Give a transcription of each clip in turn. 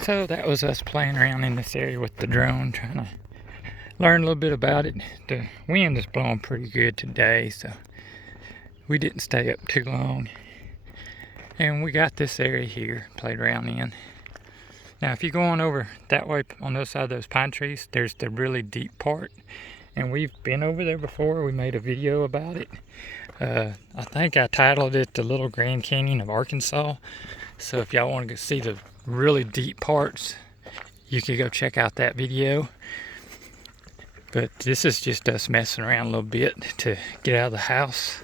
So that was us playing around in this area with the drone, trying to learn a little bit about it. The wind is blowing pretty good today, so we didn't stay up too long. And we got this area here, played around in. Now if you go on over that way on the other side of those pine trees, there's the really deep part. And we've been over there before. We made a video about it. I think I titled it The Little Grand Canyon of Arkansas. So if y'all want to see the really deep parts, you can go check out that video. But this is just us messing around a little bit to get out of the house.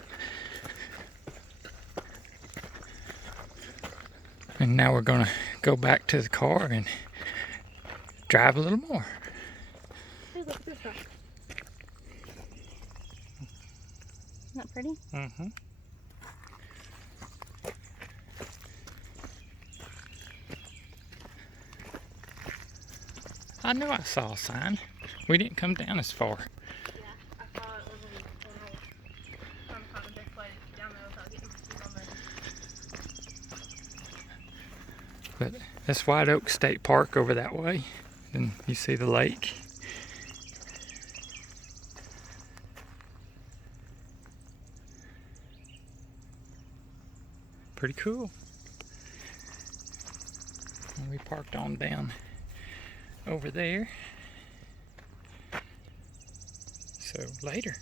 And now we're gonna go back to the car and drive a little more. Hey, look at this rock. Isn't that pretty? Mm-hmm. I knew I saw a sign. We didn't come down as far. Yeah, I thought it was when I was trying to find the best way to get down there without getting my feet on there. But that's White Oak State Park over that way. And you see the lake. Pretty cool. And we parked on down over there. So later.